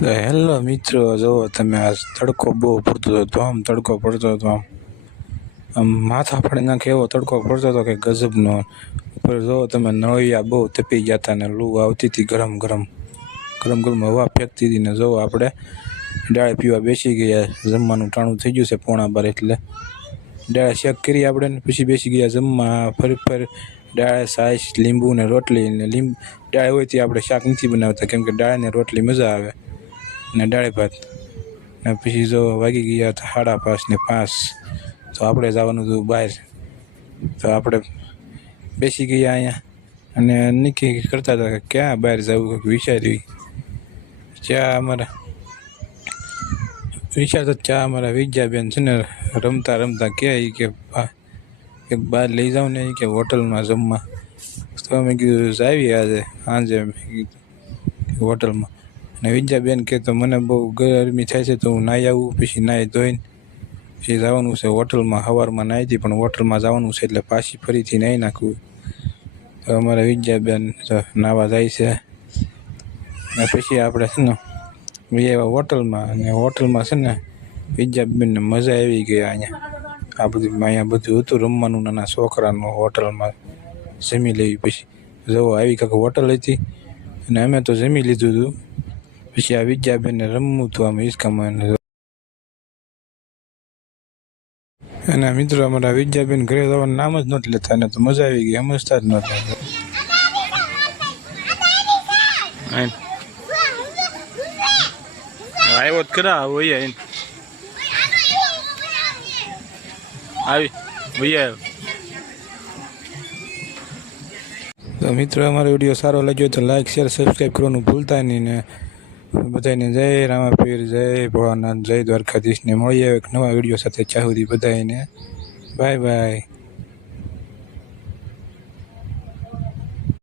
Hello મિત્રો, જો તમે આ તડકો બહુ પડતો હતો, તો આમ તડકો પડતો હતો, આમ માથા ફાડી નાખે એવો તડકો પડતો હતો કે ગજબનો. ઉપર જો તમે નળિયા બહુ તપી ગયા હતા ને લૂ આવતી હતી, ગરમ ગરમ હવા ફેંકતી હતી ને. જો આપણે ડાળ પીવા બેસી ગયા, જમવાનું ટાણું થઈ ગયું છે 11:15, એટલે ડાળ શેક કરી આપણે ને પછી બેસી ગયા જમવા. ફરી ડાળ, છાશ, લીંબુ ને રોટલી ને. ડાળ હોય તે આપણે શાક નથી બનાવતા, કેમ કે ડાળ ને રોટલી મજા આવે ને દાળ ભાત. ને પછી જો વાગી ગયા હતા 5:30 ને 5, તો આપણે જવાનું હતું બહાર. તો આપણે બેસી ગયા અહીંયા અને નક્કી કરતા હતા કે ક્યાં બહાર જવું, વિચાર્યું. અમારા વિદ્યાબેન છે ને રમતા કે એક બહાર લઈ જાવ ને કે હોટલમાં જમવા. તો અમે કીધું જાવી આજે સાંજે હોટલમાં. અને વિદ્યાબેન કે તો મને બહુ ગરમી થાય છે, તો હું નાહી આવું. પછી નાહી ધોઈને પછી જવાનું છે હોટલમાં. સવારમાં નાહી હતી પણ હોટલમાં જવાનું છે એટલે પાછી ફરીથી નાહી નાખવું. તો અમારા વિદ્યાબેન નાહવા જાય છે. અને પછી આપણે છે ને આવ્યા હોટલમાં. અને હોટલમાં છે ને વિદ્યાબેનને મજા આવી ગઈ. અહીંયા બધું હતું રમવાનું, નાના છોકરાનું. હોટલમાં જમી લેવી. પછી જવો આવી કાંઈક હોટલ હતી અને અમે તો જમી લીધું હતું. પછી આ વિદ્યાબેનને રમવું હતું આમ હિંચકામાં. અને મિત્રો, અમારા વિદ્યાબેન ઘરે જવાનું નામ જ નહોતું લેતા, અને તો મજા આવી ગઈ, સમજતા જ નહોતા. આવ્યો કરા આવી ભૈયા. તો મિત્રો, અમારો વિડીયો સારો લાગ્યો તો લાઈક, શેર, સબસ્ક્રાઈબ કરવાનું ભૂલતા નહીં. ને બધાને જય રામાપીર, જય ભોળાનાથ, જય દ્વારકાધીશ. ને મળીએ એક નવા વિડીયો સાથે. ત્યાં સુધી બધાને બાય બાય.